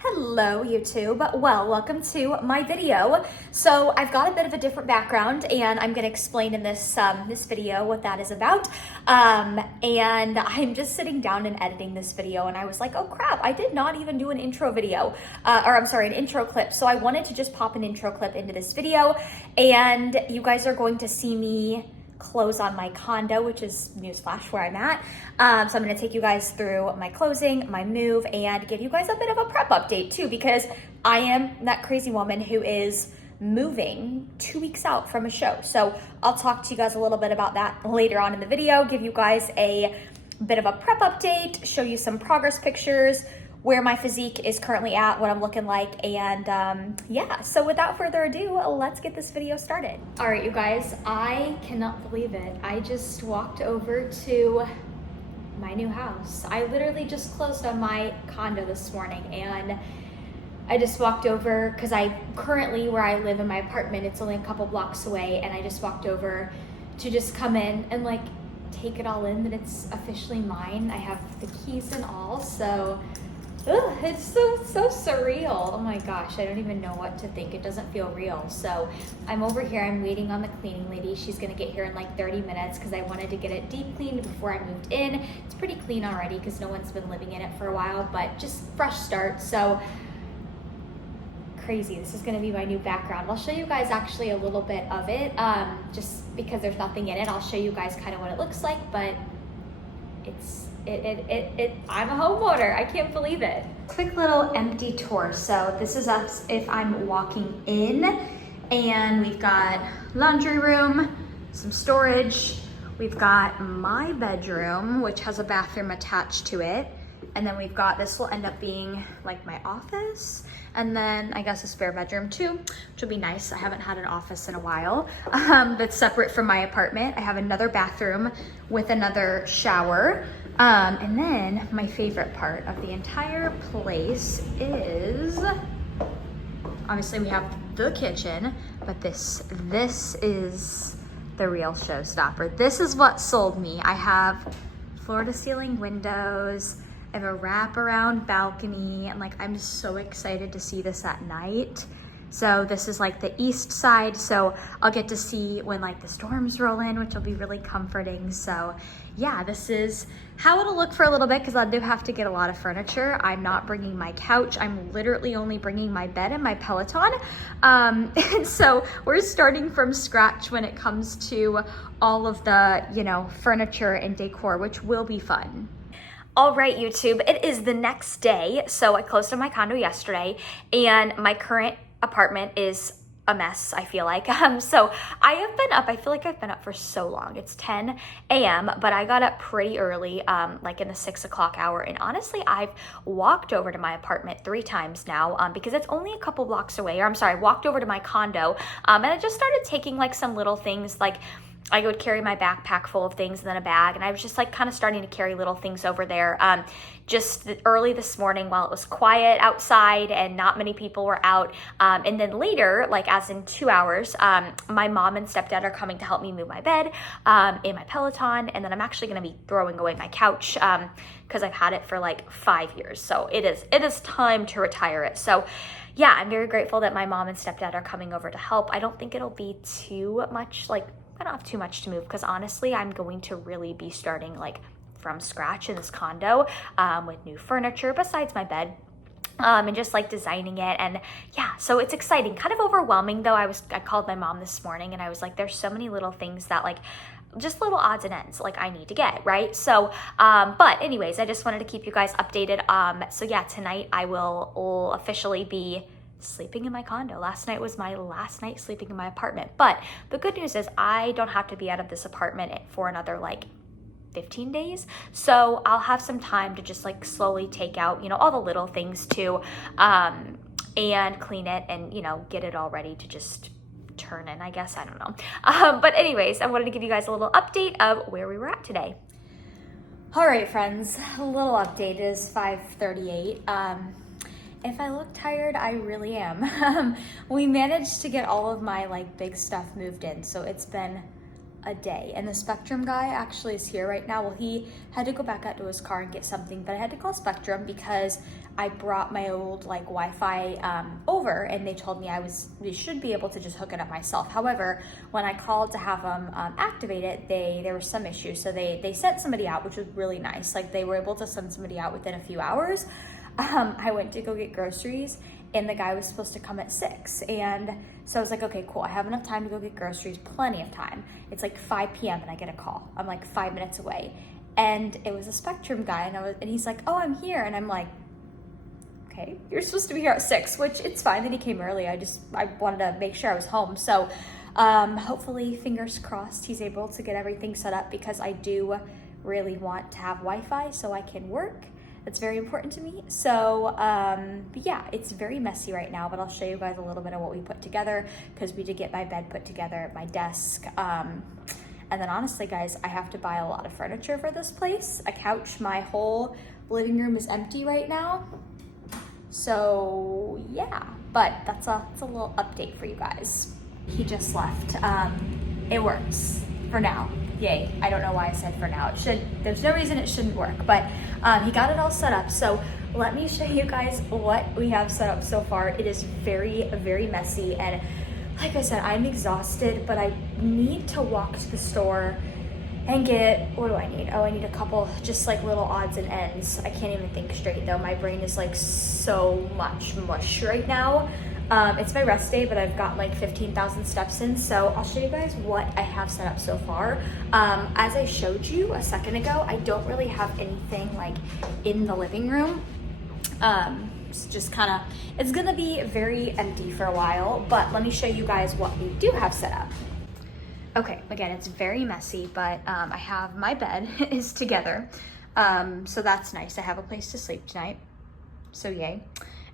Hello YouTube. Well, welcome to my video. So I've got a bit of a different background and I'm going to explain in this video what that is about. And I'm just sitting down and editing this video and I was like, oh crap, I did not even do an intro video, an intro clip. So I wanted to just pop an intro clip into this video and you guys are going to see me close on my condo, which is newsflash where I'm at. So I'm going to take you guys through my closing, my move, and give you guys a bit of a prep update too, because I am that crazy woman who is moving 2 weeks out from a show. So I'll talk to you guys a little bit about that later on in the video, give you guys a bit of a prep update, show you some progress pictures, where my physique is currently at, what I'm looking like, and yeah, so without further ado, let's get this video started. All right, you guys, I cannot believe it. I just walked over to my new house. I literally just closed on my condo this morning, and I just walked over, because I currently, where I live in my apartment, it's only a couple blocks away, and I just walked over to just come in and like take it all in that it's officially mine. I have the keys and all, so ugh, it's so surreal. Oh my gosh, I don't even know what to think. It doesn't feel real. So I'm over here, I'm waiting on the cleaning lady. She's gonna get here in like 30 minutes because I wanted to get it deep cleaned before I moved in. It's pretty clean already because no one's been living in it for a while, but just fresh start. So crazy, this is gonna be my new background. I'll show you guys actually a little bit of it, just because there's nothing in it. I'll show you guys kind of what it looks like, but I'm a homeowner. I can't believe it. Quick little empty tour. So this is us if I'm walking in, and we've got laundry room, some storage. We've got my bedroom, which has a bathroom attached to it. And then we've got, this will end up being like my office. And then I guess a spare bedroom too, which will be nice. I haven't had an office in a while that's separate from my apartment. I have another bathroom with another shower. And then my favorite part of the entire place is, obviously we have the kitchen, but this is the real showstopper. This is what sold me. I have floor to ceiling windows. I have a wraparound balcony, and like I'm so excited to see this at night. So this is like the east side, so I'll get to see when like the storms roll in, which will be really comforting. So yeah, this is how it'll look for a little bit, because I do have to get a lot of furniture. I'm not bringing my couch. I'm literally only bringing my bed and my Peloton. And so we're starting from scratch when it comes to all of the, you know, furniture and decor, which will be fun. All right, YouTube, it is the next day. So I closed on my condo yesterday, and my current apartment is a mess, I feel like. So I have been up, I feel like I've been up for so long. It's 10 a.m., but I got up pretty early, like in the 6 o'clock hour. And honestly, I've walked over to my apartment 3 times now, because it's only a couple blocks away, or I'm sorry, I walked over to my condo, and I just started taking like some little things, like I would carry my backpack full of things and then a bag, and I was just like kind of starting to carry little things over there. Just early this morning while it was quiet outside and not many people were out. And then later, like as in 2 hours, my mom and stepdad are coming to help me move my bed in my Peloton. And then I'm actually gonna be throwing away my couch because I've had it for like 5 years. So it is time to retire it. So yeah, I'm very grateful that my mom and stepdad are coming over to help. I don't think it'll be too much, like I don't have too much to move, because honestly, I'm going to really be starting like from scratch in this condo with new furniture besides my bed. And just like designing it, and yeah, so it's exciting, kind of overwhelming though. I called my mom this morning and I was like, there's so many little things that like just little odds and ends like I need to get, right? So but anyways, I just wanted to keep you guys updated. So yeah, tonight I will officially be sleeping in my condo. Last night was my last night sleeping in my apartment. But the good news is I don't have to be out of this apartment for another like 15 days. So I'll have some time to just like slowly take out, you know, all the little things too, and clean it and, you know, get it all ready to just turn in, I guess. I don't know. But anyways, I wanted to give you guys a little update of where we were at today. All right, friends, a little update. It is 5:38. If I look tired, I really am. We managed to get all of my like big stuff moved in, so it's been a day. And the Spectrum guy actually is here right now. Well, he had to go back out to his car and get something, but I had to call Spectrum because I brought my old like Wi-Fi over, and they told me we should be able to just hook it up myself. However, when I called to have them activate it, there was some issues. So they sent somebody out, which was really nice. Like they were able to send somebody out within a few hours. I went to go get groceries, and the guy was supposed to come at 6. And so I was like, okay, cool. I have enough time to go get groceries, plenty of time. It's like 5 p.m. and I get a call. I'm like 5 minutes away. And it was a Spectrum guy, and he's like, oh, I'm here. And I'm like, okay, you're supposed to be here at 6, which it's fine that he came early. I wanted to make sure I was home. So hopefully, fingers crossed, he's able to get everything set up, because I do really want to have Wi-Fi so I can work. That's very important to me. So, but yeah, it's very messy right now, but I'll show you guys a little bit of what we put together, because we did get my bed put together, my desk. And then honestly, guys, I have to buy a lot of furniture for this place. A couch, my whole living room is empty right now. So yeah, but that's a little update for you guys. He just left. It works for now. Yay. I don't know why I said for now. There's no reason it shouldn't work, but he got it all set up. So let me show you guys what we have set up so far. It is very, very messy. And like I said, I'm exhausted, but I need to walk to the store and get, what do I need? Oh, I need a couple just like little odds and ends. I can't even think straight though. My brain is like so much mush right now. It's my rest day, but I've got like 15,000 steps in. So I'll show you guys what I have set up so far. As I showed you a second ago, I don't really have anything like in the living room. It's just kind of, it's gonna be very empty for a while, but let me show you guys what we do have set up. Okay, again, it's very messy, but I have my bed is together. So that's nice. I have a place to sleep tonight. So yay.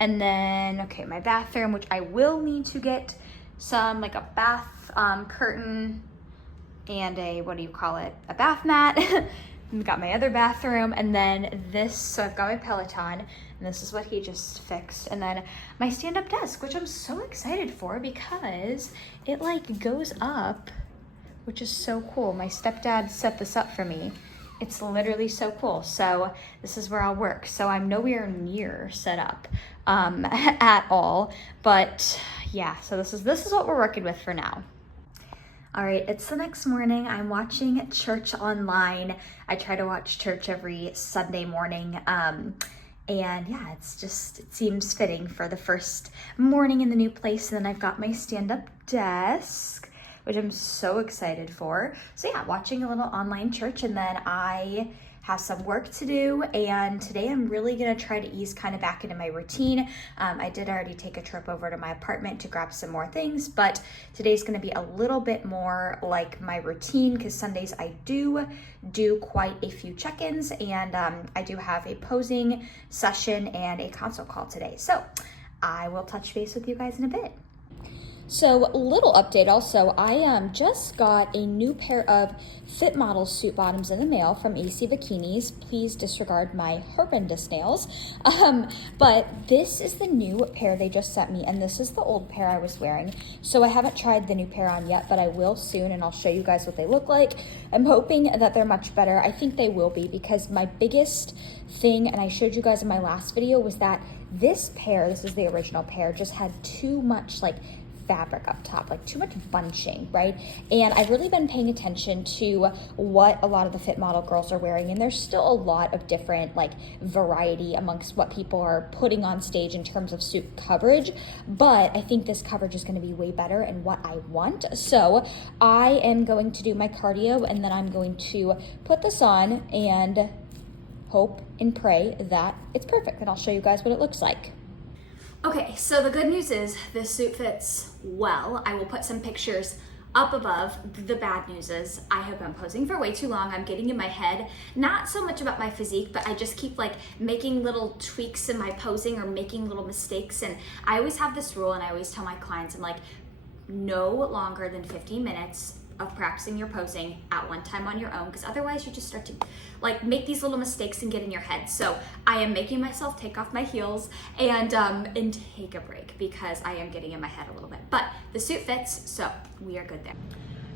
And then, okay, my bathroom, which I will need to get some, like a bath curtain and a, what do you call it? A bath mat. I've got my other bathroom, and then this, so I've got my Peloton, and this is what he just fixed. And then my stand-up desk, which I'm so excited for because it like goes up, which is so cool. My stepdad set this up for me. It's literally so cool. So this is where I'll work. So I'm nowhere near set up at all, but yeah, so this is what we're working with for now. All right, it's the next morning. I'm watching church online. I try to watch church every Sunday morning. And yeah, it seems fitting for the first morning in the new place. And then I've got my stand-up desk, which I'm so excited for. So yeah, watching a little online church, and then I have some work to do, and today I'm really gonna try to ease kind of back into my routine. I did already take a trip over to my apartment to grab some more things, but today's gonna be a little bit more like my routine, because Sundays I do quite a few check-ins, and I do have a posing session and a consult call today. So I will touch base with you guys in a bit. So little update also, I just got a new pair of Fit Model suit bottoms in the mail from AC Bikinis. Please disregard my horrendous nails. But this is the new pair they just sent me, and this is the old pair I was wearing. So I haven't tried the new pair on yet, but I will soon, and I'll show you guys what they look like. I'm hoping that they're much better. I think they will be, because my biggest thing, and I showed you guys in my last video, was that this pair, this is the original pair, just had too much like fabric up top, like too much bunching, right? And I've really been paying attention to what a lot of the Fit Model girls are wearing, and there's still a lot of different like variety amongst what people are putting on stage in terms of suit coverage, but I think this coverage is going to be way better and what I want. So I am going to do my cardio, and then I'm going to put this on and hope and pray that it's perfect, and I'll show you guys what it looks like. Okay, so the good news is this suit fits well. I will put some pictures up above. The bad news is I have been posing for way too long. I'm getting in my head, not so much about my physique, but I just keep like making little tweaks in my posing or making little mistakes. And I always have this rule, and I always tell my clients, I'm like, no longer than 15 minutes of practicing your posing at one time on your own, because otherwise you just start to like make these little mistakes and get in your head. So I am making myself take off my heels and take a break, because I am getting in my head a little bit, but the suit fits, so we are good there.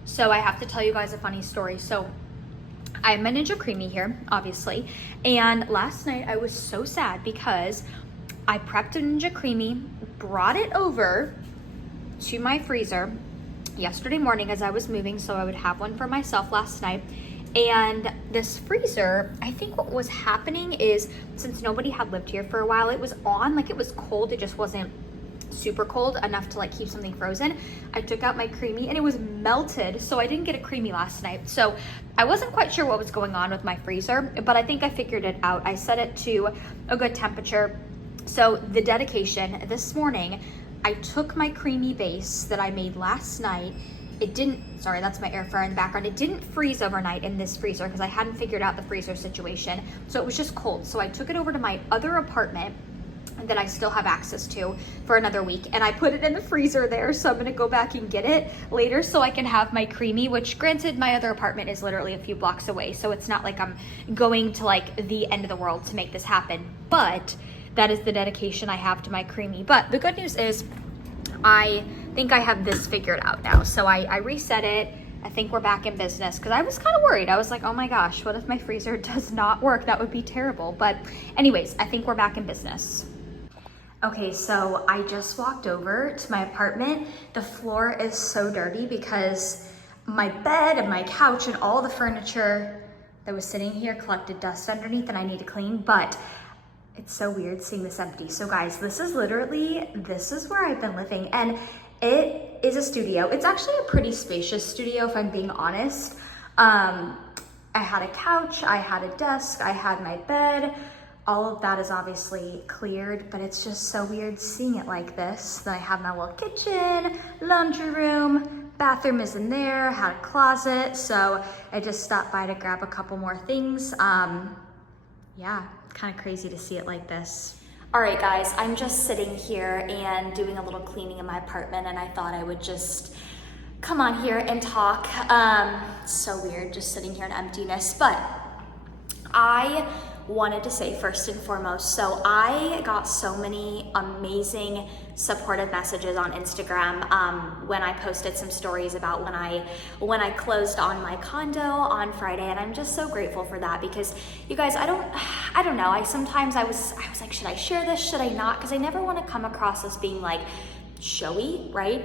So I have to tell you guys a funny story. So I have my Ninja Creamy here, obviously. And last night I was so sad because I prepped a Ninja Creamy, brought it over to my freezer yesterday morning as I was moving, so I would have one for myself last night. And this freezer, I think what was happening is, since nobody had lived here for a while, it was on, like it was cold, it just wasn't super cold enough to like keep something frozen. I took out my Creamy and it was melted, so I didn't get a Creamy last night. So I wasn't quite sure what was going on with my freezer, but I think I figured it out. I set it to a good temperature. So the dedication this morning, I took my Creamy base that I made last night. It didn't, sorry, that's my air fryer in the background. It didn't freeze overnight in this freezer because I hadn't figured out the freezer situation. So it was just cold. So I took it over to my other apartment that I still have access to for another week, and I put it in the freezer there. So I'm gonna go back and get it later so I can have my Creamy, which granted my other apartment is literally a few blocks away. So it's not like I'm going to like the end of the world to make this happen, but that is the dedication I have to my Creamy. But the good news is I think I have this figured out now. So I reset it. I think we're back in business because I was kind of worried. I was like, oh my gosh, what if my freezer does not work? That would be terrible. But anyways, I think we're back in business. Okay, so I just walked over to my apartment. The floor is so dirty because my bed and my couch and all the furniture that was sitting here collected dust underneath and I need to clean, but it's so weird seeing this empty. So guys, this is where I've been living, and it is a studio. It's actually a pretty spacious studio, if I'm being honest. I had a couch, I had a desk, I had my bed. All of that is obviously cleared, but it's just so weird seeing it like this. Then I have my little kitchen, laundry room, bathroom is in there, had a closet. So I just stopped by to grab a couple more things. Yeah, kind of crazy to see it like this. All right, guys, I'm just sitting here and doing a little cleaning in my apartment, and I thought I would just come on here and talk. So weird just sitting here in emptiness, but I wanted to say first and foremost, so I got so many amazing supportive messages on Instagram when I posted some stories about when I closed on my condo on Friday, and I'm just so grateful for that because you guys, I don't know, I was like, should I share this, should I not, because I never want to come across as being like showy, right?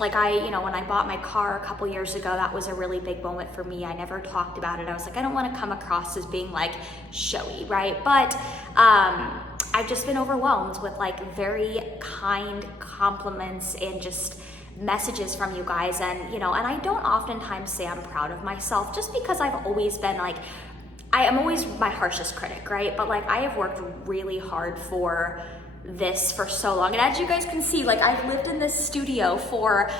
Like when I bought my car a couple years ago, that was a really big moment for me. I never talked about it. I was like, I don't want to come across as being like showy, right? But I've just been overwhelmed with like very kind compliments and just messages from you guys. And, and I don't oftentimes say I'm proud of myself just because I've always been like, I am always my harshest critic, right? But like I have worked really hard for this for so long, and as you guys can see, like I've lived in this studio for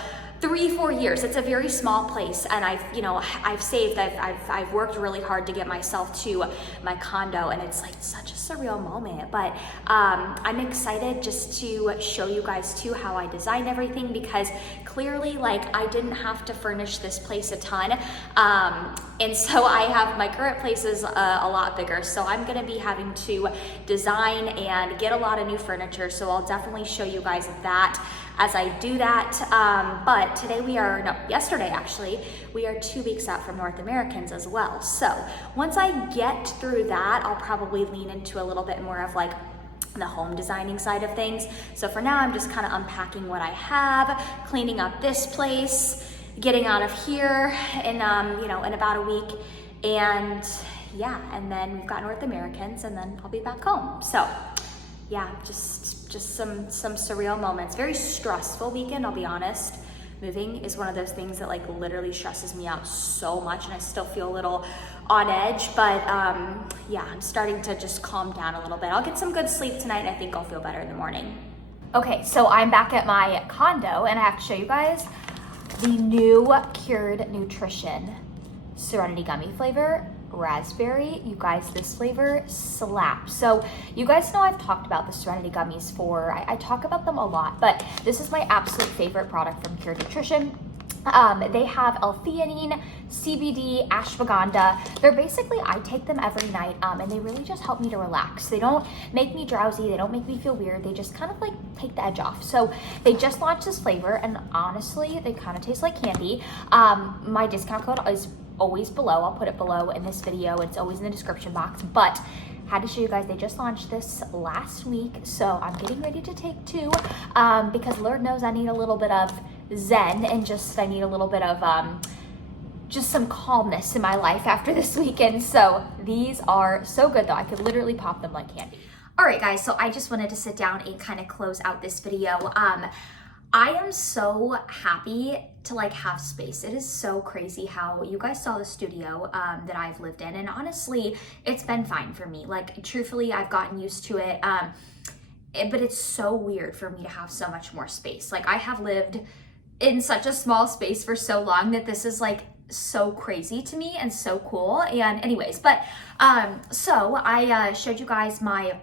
3-4 years. It's a very small place, and I've saved, I've worked really hard to get myself to my condo, and it's like such a surreal moment. But I'm excited just to show you guys too how I designed everything, because clearly like I didn't have to furnish this place a ton, and so I have, my current place is a lot bigger, so I'm gonna be having to design and get a lot of new furniture, so I'll definitely show you guys that as I do that. But yesterday actually, we are 2 weeks out from North Americans as well. So once I get through that, I'll probably lean into a little bit more of like the home designing side of things. So for now, I'm just kind of unpacking what I have, cleaning up this place, getting out of here in about a week. And yeah, and then we've got North Americans, and then I'll be back home. So yeah, just some surreal moments. Very stressful weekend, I'll be honest. Moving is one of those things that like literally stresses me out so much, and I still feel a little on edge, but yeah, I'm starting to just calm down a little bit. I'll get some good sleep tonight, and I think I'll feel better in the morning. Okay, so I'm back at my condo, and I have to show you guys the new Cured Nutrition Serenity Gummy flavor. Raspberry. You guys, this flavor slaps. So you guys know I've talked about the Serenity Gummies I talk about them a lot, but this is my absolute favorite product from Cured Nutrition. They have L-theanine, CBD, ashwagandha. They're basically, I take them every night, and they really just help me to relax. They don't make me drowsy. They don't make me feel weird. They just kind of like take the edge off. So they just launched this flavor, and honestly, they kind of taste like candy. My discount code is always below. I'll put it below in this video. It's always in the description box, but had to show you guys, they just launched this last week. So I'm getting ready to take 2, because Lord knows I need a little bit of zen, and just I need a little bit of just some calmness in my life after this weekend. So these are so good though. I could literally pop them like candy. All right guys, so I just wanted to sit down and kind of close out this video. I am so happy to like have space. It is so crazy how you guys saw the studio that I've lived in, and honestly it's been fine for me. Like truthfully, I've gotten used to it, but it's so weird for me to have so much more space. Like I have lived in such a small space for so long that this is like so crazy to me and so cool. And anyways, but so I showed you guys my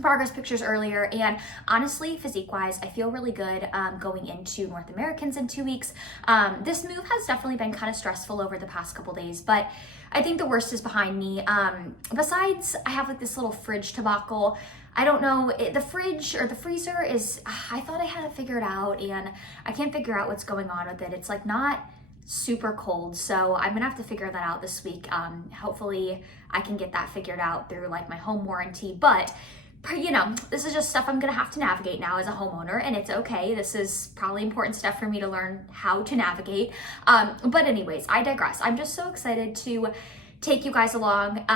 progress pictures earlier, and honestly, physique wise, I feel really good going into North Americans in 2 weeks. This move has definitely been kind of stressful over the past couple days, but I think the worst is behind me. Besides, I have like this little fridge debacle. I don't know, the fridge or the freezer is, I thought I had it figured out, and I can't figure out what's going on with it. It's like not super cold, so I'm gonna have to figure that out this week. Hopefully I can get that figured out through like my home warranty, but you know, this is just stuff I'm gonna have to navigate now as a homeowner, and it's okay. This is probably important stuff for me to learn how to navigate. But anyways, I digress. I'm just so excited to take you guys along,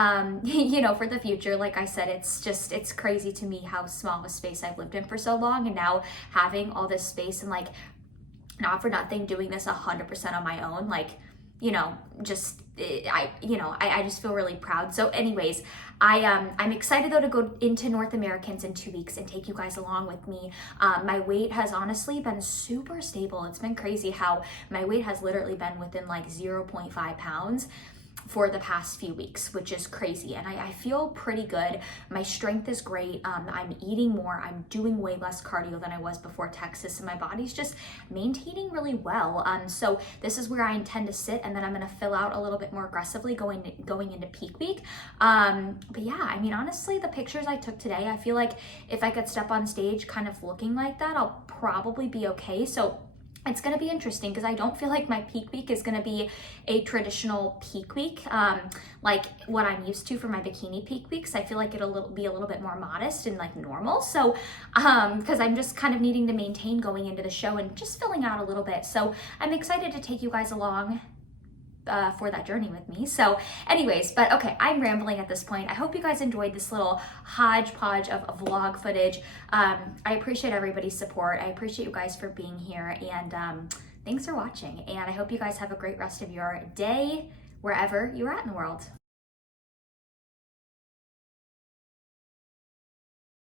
you know, for the future. Like I said, it's crazy to me how small of a space I've lived in for so long, and now having all this space and like not for nothing doing this 100% on my own, like, you know, just I just feel really proud. So anyways, I'm excited though to go into North Americans in 2 weeks and take you guys along with me. My weight has honestly been super stable. It's been crazy how my weight has literally been within like 0.5 pounds for the past few weeks, which is crazy. And I feel pretty good. My strength is great. I'm eating more. I'm doing way less cardio than I was before Texas, and my body's just maintaining really well. So this is where I intend to sit, and then I'm gonna fill out a little bit more aggressively going into peak week. But yeah, I mean, honestly, the pictures I took today, I feel like if I could step on stage kind of looking like that, I'll probably be okay. So it's going to be interesting because I don't feel like my peak week is going to be a traditional peak week, like what I'm used to for my bikini peak weeks. I feel like it'll be a little bit more modest and like normal. So, because I'm just kind of needing to maintain going into the show and just filling out a little bit. So I'm excited to take you guys along for that journey with me. So anyways, but okay, I'm rambling at this point. I hope you guys enjoyed this little hodgepodge of vlog footage. I appreciate everybody's support. I appreciate you guys for being here, and thanks for watching. And I hope you guys have a great rest of your day wherever you're at in the world.